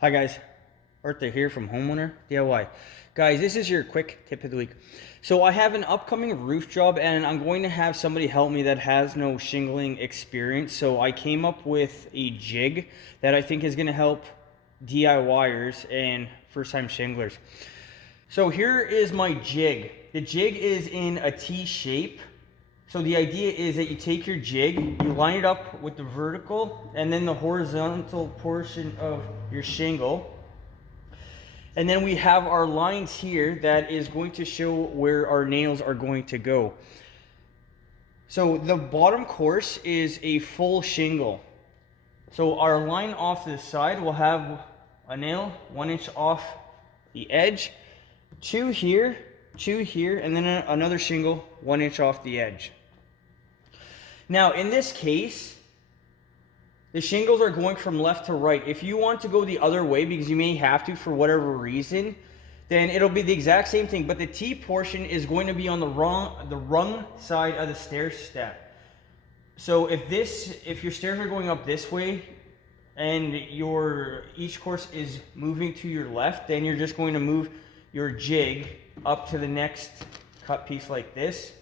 Hi guys, Arthur here from Homeowner DIY. Guys, this is your quick tip of the week. So I have an upcoming roof job and I'm going to have somebody help me that has no shingling experience. So I came up with a jig that I think is going to help DIYers and first-time shinglers. So here is my jig. The jig is in a T shape. So the idea is that you take your jig, you line it up with the vertical and then the horizontal portion of your shingle. And then we have our lines here that is going to show where our nails are going to go. So the bottom course is a full shingle. So our line off to the side will have a nail 1 inch off the edge, two here, and then another shingle 1 inch off the edge. Now, in this case, the shingles are going from left to right. If you want to go the other way, because you may have to for whatever reason, then it'll be the exact same thing. But the T portion is going to be on the rung side of the stair step. So if your stairs are going up this way and each course is moving to your left, then you're just going to move your jig up to the next cut piece like this.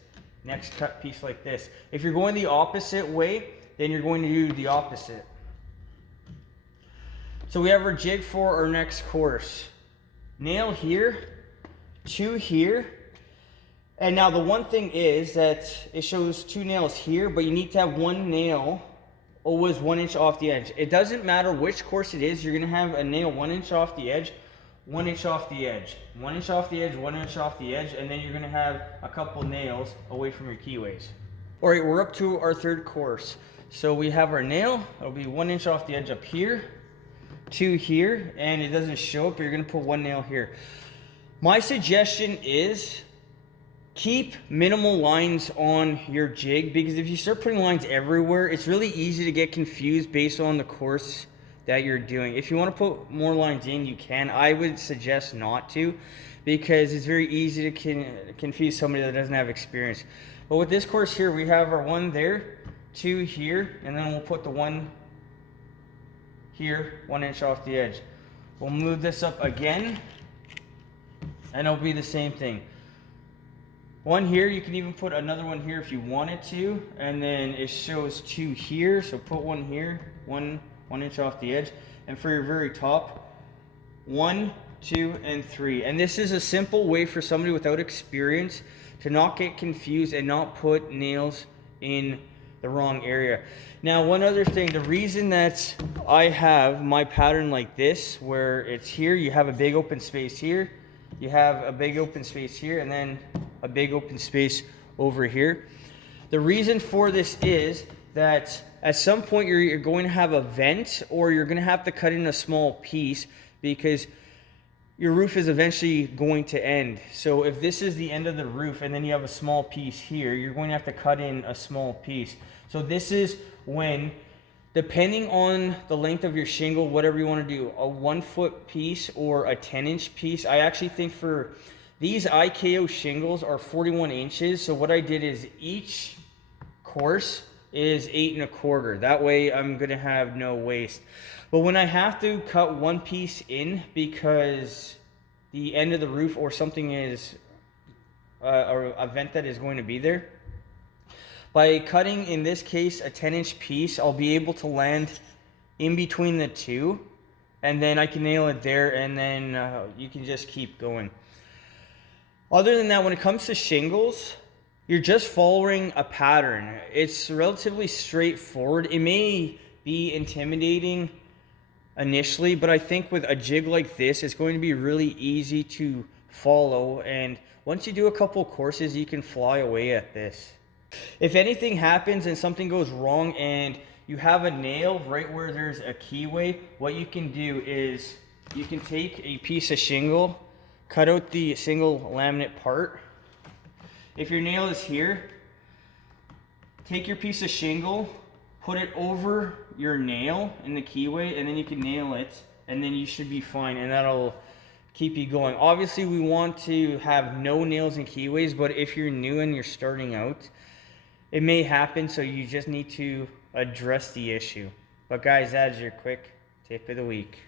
Next cut piece like this. If you're going the opposite way, then you're going to do the opposite. So we have our jig for our next course. Nail here, two here. And now the one thing is that it shows two nails here, but you need to have one nail always 1 inch off the edge. It doesn't matter which course it is, you're gonna have a nail 1 inch off the edge, 1 inch off the edge, 1 inch off the edge, 1 inch off the edge, and then you're gonna have a couple nails away from your keyways. All right, we're up to our third course. So we have our nail, it'll be 1 inch off the edge up here, two here, and it doesn't show up, but you're gonna put one nail here. My suggestion is keep minimal lines on your jig, because if you start putting lines everywhere, it's really easy to get confused based on the course that you're doing. If you want to put more lines in, you can. I would suggest not to, because it's very easy to confuse somebody that doesn't have experience. But with this course here, we have our one there, two here, and then we'll put the one here, 1 inch off the edge. We'll move this up again, and it'll be the same thing. One here, you can even put another one here if you wanted to, and then it shows two here, so put one here, one inch off the edge, and for your very top, 1, 2, and 3. And this is a simple way for somebody without experience to not get confused and not put nails in the wrong area. Now, one other thing, the reason that I have my pattern like this, where it's here, you have a big open space here, you have a big open space here, and then a big open space over here. The reason for this is that at some point you're going to have a vent, or you're going to have to cut in a small piece, because your roof is eventually going to end. So if this is the end of the roof and then you have a small piece here, you're going to have to cut in a small piece. So this is when, depending on the length of your shingle, whatever you want to do, a 1 foot piece or a 10-inch piece. I actually think for these IKO shingles are 41 inches. So what I did is each course is 8 1/4. That way I'm going to have no waste. But when I have to cut one piece in because the end of the roof or something is or a vent that is going to be there, by cutting, in this case, a 10-inch piece, I'll be able to land in between the two, and then I can nail it there, and then you can just keep going. Other than that, when it comes to shingles, you're just following a pattern. It's relatively straightforward. It may be intimidating initially, but I think with a jig like this, it's going to be really easy to follow, and once you do a couple courses, you can fly away at this. If anything happens and something goes wrong and you have a nail right where there's a keyway, what you can do is you can take a piece of shingle, cut out the single laminate part. If your nail is here, take your piece of shingle, put it over your nail in the keyway, and then you can nail it, and then you should be fine, and that'll keep you going. Obviously, we want to have no nails in keyways, but if you're new and you're starting out, it may happen, so you just need to address the issue. But guys, that is your quick tip of the week.